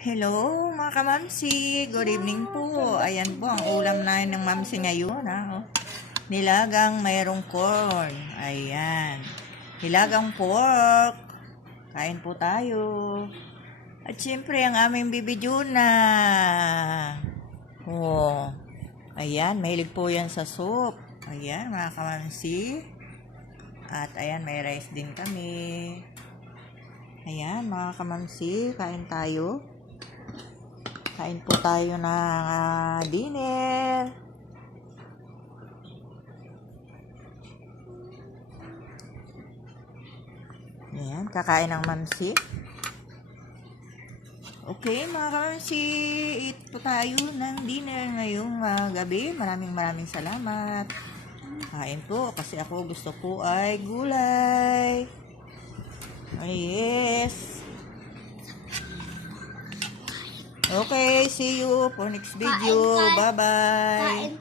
Hello mga kamamsi, good evening po. Ayan po ang ulam na ng mamsi ngayon. Nilagang mayroong corn. Ayan. Nilagang pork. Kain po tayo. At syempre ang aming bibidyo na. Oh. Ayan, mahilig po yan sa soup. Ayan mga kamamsi. At ayan, may rice din kami. Ayan mga kamamsi, kain tayo. Kain po tayo ng dinner. Ayan, kakain ng mamsi. Okay, mga kamamsi, eat po tayo ng dinner ngayong gabi. Maraming salamat. Kain po, kasi ako gusto ko ay gulay. Ay, yes. Okay, see you for next video. Bye-bye.